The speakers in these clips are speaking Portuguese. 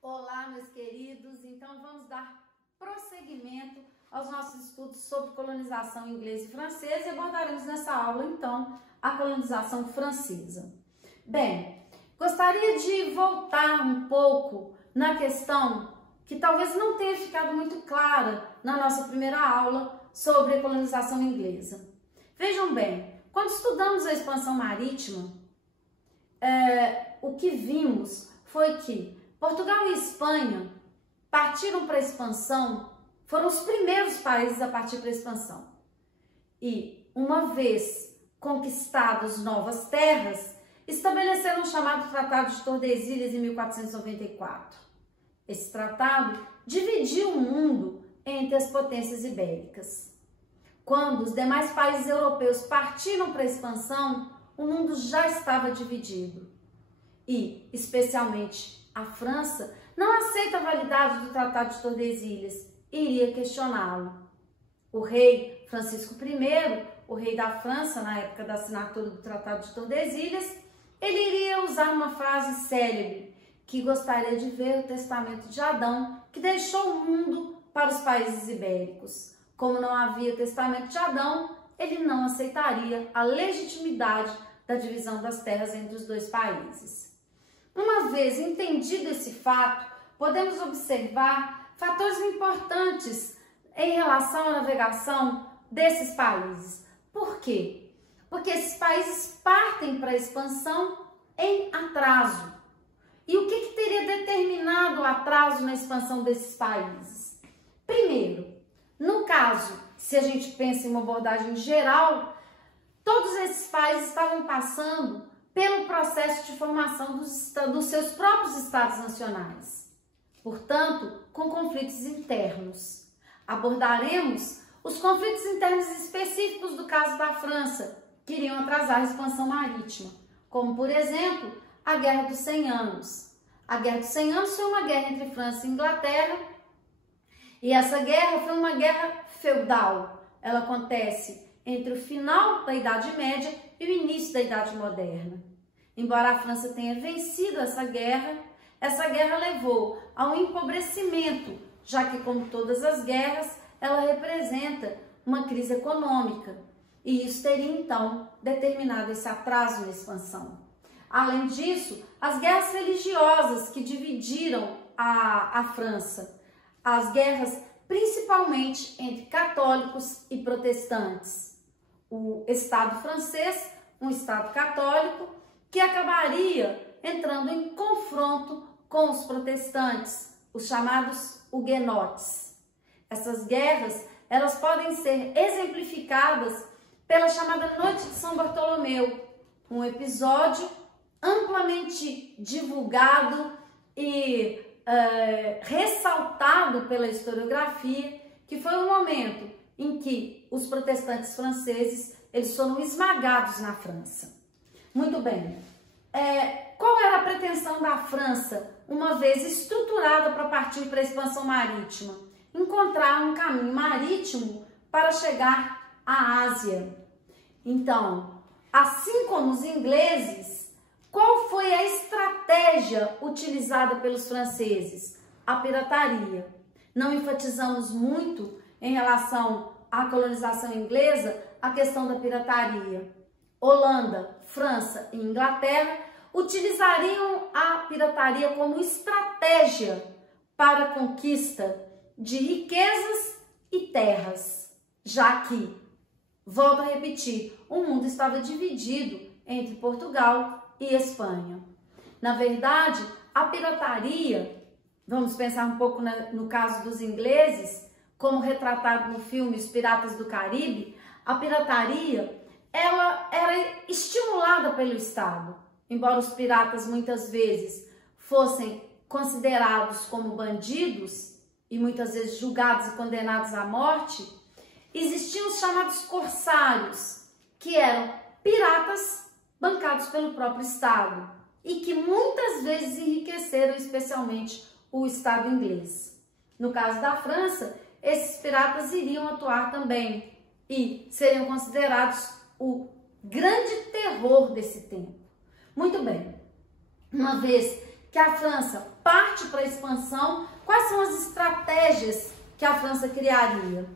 Olá, meus queridos. Então, vamos dar prosseguimento aos nossos estudos sobre colonização inglesa e francesa e abordaremos nessa aula, então, a colonização francesa. Bem, gostaria de voltar um pouco na questão que talvez não tenha ficado muito clara na nossa primeira aula sobre a colonização inglesa. Vejam bem, quando estudamos a expansão marítima, o que vimos foi que Portugal e Espanha partiram para a expansão, foram os primeiros países a partir para a expansão. E, uma vez conquistadas novas terras, estabeleceram o chamado Tratado de Tordesilhas em 1494. Esse tratado dividiu o mundo entre as potências ibéricas. Quando os demais países europeus partiram para a expansão, o mundo já estava dividido. E, especialmente, a França não aceita a validade do Tratado de Tordesilhas e iria questioná-lo. O rei Francisco I, o rei da França, na época da assinatura do Tratado de Tordesilhas, ele iria usar uma frase célebre, que gostaria de ver o testamento de Adão, que deixou o mundo para os países ibéricos. Como não havia testamento de Adão, ele não aceitaria a legitimidade da divisão das terras entre os dois países. Uma vez entendido esse fato, podemos observar fatores importantes em relação à navegação desses países. Por quê? Porque esses países partem para a expansão em atraso. E o que teria determinado o atraso na expansão desses países? Primeiro, no caso, se a gente pensa em uma abordagem geral, todos esses países estavam passando pelo processo de formação dos seus próprios estados nacionais. Portanto, com conflitos internos. Abordaremos os conflitos internos específicos do caso da França, que iriam atrasar a expansão marítima, como, por exemplo, a Guerra dos 100 Anos. A Guerra dos 100 Anos foi uma guerra entre França e Inglaterra, e essa guerra foi uma guerra feudal. Ela acontece entre o final da Idade Média e o início da Idade Moderna. Embora a França tenha vencido essa guerra levou a um empobrecimento, já que, como todas as guerras, ela representa uma crise econômica. E isso teria, então, determinado esse atraso na expansão. Além disso, as guerras religiosas que dividiram a França, as guerras principalmente entre católicos e protestantes. O Estado francês, um Estado católico, que acabaria entrando em confronto com os protestantes, os chamados huguenotes. Essas guerras, elas podem ser exemplificadas pela chamada Noite de São Bartolomeu, um episódio amplamente divulgado e ressaltado pela historiografia, que foi um momento em que os protestantes franceses eles foram esmagados na França. Muito bem. Qual era a pretensão da França, uma vez estruturada para partir para a expansão marítima? Encontrar um caminho marítimo para chegar à Ásia. Então, assim como os ingleses, qual foi a estratégia utilizada pelos franceses? A pirataria. Não enfatizamos muito em relação à colonização inglesa a questão da pirataria. Holanda, França e Inglaterra utilizariam a pirataria como estratégia para a conquista de riquezas e terras, já que, volto a repetir, o mundo estava dividido entre Portugal e Espanha. Na verdade, a pirataria, vamos pensar um pouco no caso dos ingleses, como retratado no filme Os Piratas do Caribe, a pirataria ela era estimulada pelo Estado. Embora os piratas muitas vezes fossem considerados como bandidos e muitas vezes julgados e condenados à morte, existiam os chamados corsários, que eram piratas bancados pelo próprio Estado e que muitas vezes enriqueceram especialmente o Estado inglês. No caso da França, esses piratas iriam atuar também e seriam considerados o grande terror desse tempo. Muito bem, uma vez que a França parte para a expansão, quais são as estratégias que a França criaria?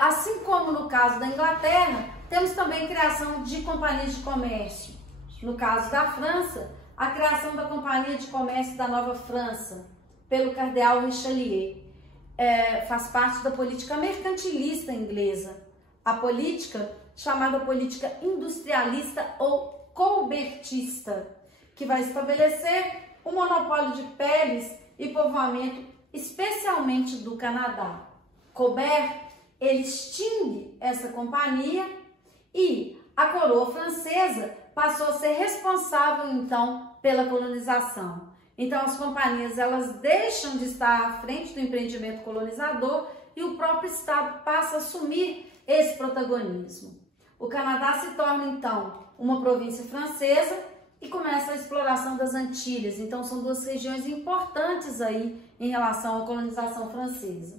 Assim como no caso da Inglaterra, temos também criação de companhias de comércio. No caso da França, a criação da Companhia de Comércio da Nova França, pelo cardeal Richelieu, faz parte da política mercantilista inglesa, a política chamada política industrialista ou colbertista, que vai estabelecer o monopólio de peles e povoamento, especialmente do Canadá. Colbert, ele extingue essa companhia e a coroa francesa passou a ser responsável, então, pela colonização. Então, as companhias, elas deixam de estar à frente do empreendimento colonizador e o próprio Estado passa a assumir esse protagonismo. O Canadá se torna, então, uma província francesa e começa a exploração das Antilhas. Então, são duas regiões importantes aí em relação à colonização francesa.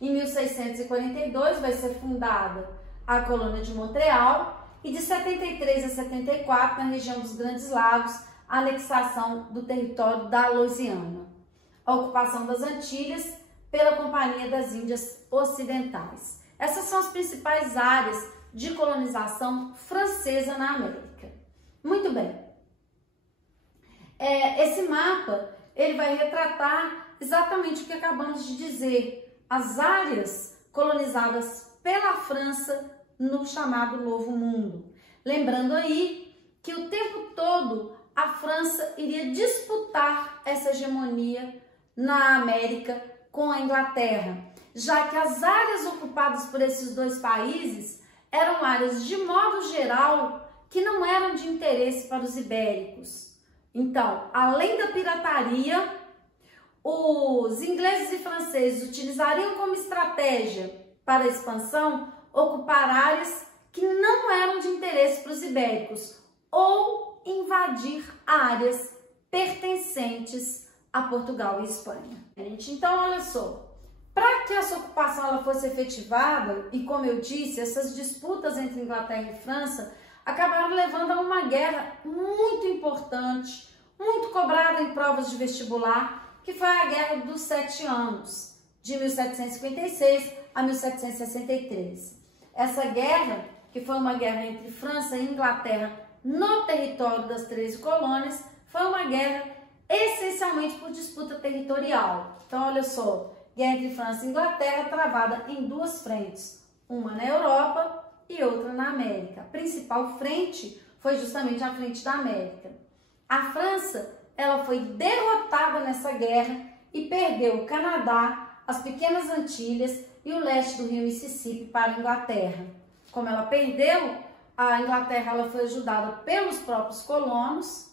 Em 1642 vai ser fundada a colônia de Montreal e de 73 a 74, na região dos Grandes Lagos, a anexação do território da Louisiana. A ocupação das Antilhas pela Companhia das Índias Ocidentais. Essas são as principais áreas de colonização francesa na América. Muito bem. Esse mapa, ele vai retratar exatamente o que acabamos de dizer, as áreas colonizadas pela França no chamado Novo Mundo. Lembrando aí que o tempo todo a França iria disputar essa hegemonia na América com a Inglaterra, já que as áreas ocupadas por esses dois países eram áreas, de modo geral, que não eram de interesse para os ibéricos. Então, além da pirataria, os ingleses e franceses utilizariam como estratégia para a expansão ocupar áreas que não eram de interesse para os ibéricos ou invadir áreas pertencentes a Portugal e Espanha. Então, olha só, para que essa ocupação ela fosse efetivada, e como eu disse, essas disputas entre Inglaterra e França acabaram levando a uma guerra muito importante, muito cobrada em provas de vestibular, que foi a Guerra dos 7 Anos, de 1756 a 1763. Essa guerra, que foi uma guerra entre França e Inglaterra no território das 13 colônias, foi uma guerra essencialmente por disputa territorial. Então, olha só, guerra entre França e Inglaterra travada em duas frentes, uma na Europa e outra na América. A principal frente foi justamente a frente da América. A França, ela foi derrotada nessa guerra e perdeu o Canadá, as Pequenas Antilhas e o leste do rio Mississippi para a Inglaterra. Como ela perdeu, a Inglaterra ela foi ajudada pelos próprios colonos.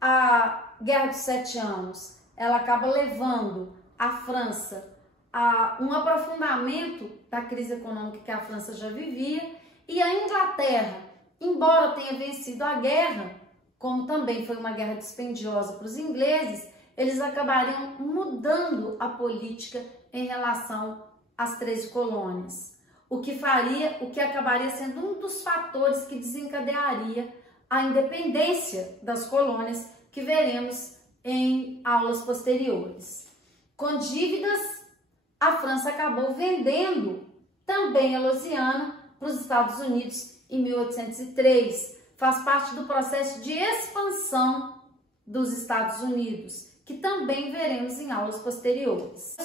A Guerra dos 7 Anos, ela acaba levando a França a um aprofundamento da crise econômica que a França já vivia, e a Inglaterra, embora tenha vencido a guerra, como também foi uma guerra dispendiosa para os ingleses, eles acabariam mudando a política em relação às 13 colônias, o que acabaria sendo um dos fatores que desencadearia a independência das colônias, que veremos em aulas posteriores. Com dívidas, a França acabou vendendo também a Louisiana para os Estados Unidos em 1803. Faz parte do processo de expansão dos Estados Unidos, que também veremos em aulas posteriores.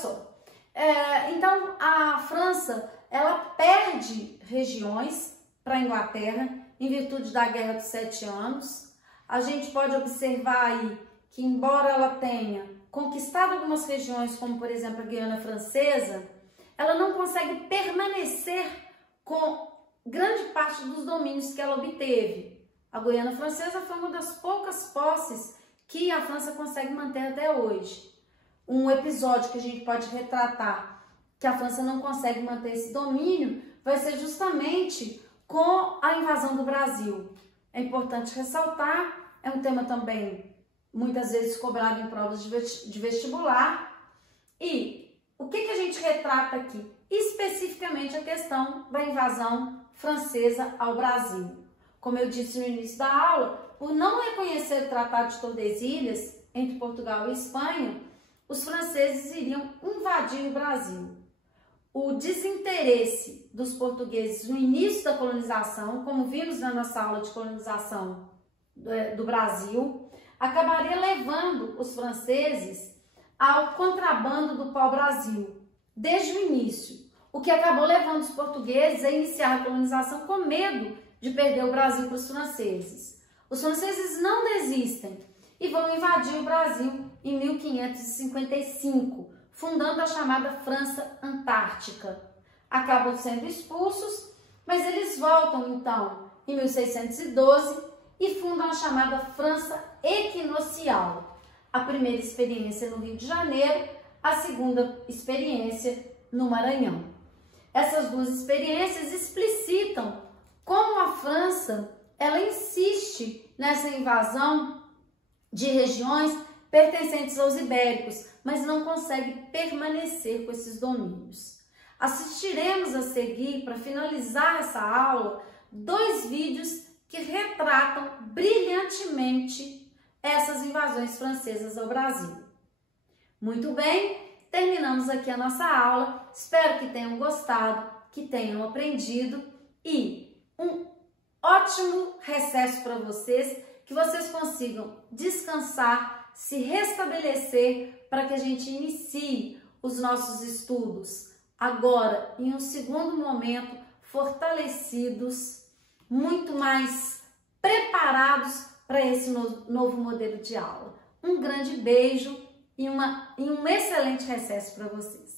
Então, a França, ela perde regiões para a Inglaterra em virtude da Guerra dos 7 Anos. A gente pode observar aí que, embora ela tenha conquistado algumas regiões, como por exemplo a Guiana Francesa, ela não consegue permanecer com grande parte dos domínios que ela obteve. A Guiana Francesa foi uma das poucas posses que a França consegue manter até hoje. Um episódio que a gente pode retratar que a França não consegue manter esse domínio vai ser justamente com a invasão do Brasil. É importante ressaltar, é um tema também muitas vezes cobrado em provas de vestibular. E o que a gente retrata aqui? Especificamente a questão da invasão francesa ao Brasil. Como eu disse no início da aula, por não reconhecer o Tratado de Tordesilhas entre Portugal e Espanha, os franceses iriam invadir o Brasil. O desinteresse dos portugueses no início da colonização, como vimos na nossa aula de colonização do Brasil, acabaria levando os franceses ao contrabando do pau-brasil, desde o início, o que acabou levando os portugueses a iniciar a colonização com medo de perder o Brasil para os franceses. Os franceses não desistem e vão invadir o Brasil em 1555, fundando a chamada França Antártica. Acabam sendo expulsos, mas eles voltam então em 1612 e fundam a chamada França Equinocial. A primeira experiência no Rio de Janeiro, a segunda experiência no Maranhão. Essas duas experiências explicitam como a França ela insiste nessa invasão de regiões pertencentes aos ibéricos, mas não consegue permanecer com esses domínios. Assistiremos a seguir, para finalizar essa aula, 2 vídeos que retratam brilhantemente essas invasões francesas ao Brasil. Muito bem, terminamos aqui a nossa aula. Espero que tenham gostado, que tenham aprendido e um ótimo recesso para vocês, que vocês consigam descansar, se restabelecer para que a gente inicie os nossos estudos agora em um segundo momento, fortalecidos, muito mais preparados para esse novo modelo de aula. Um grande beijo e um excelente recesso para vocês.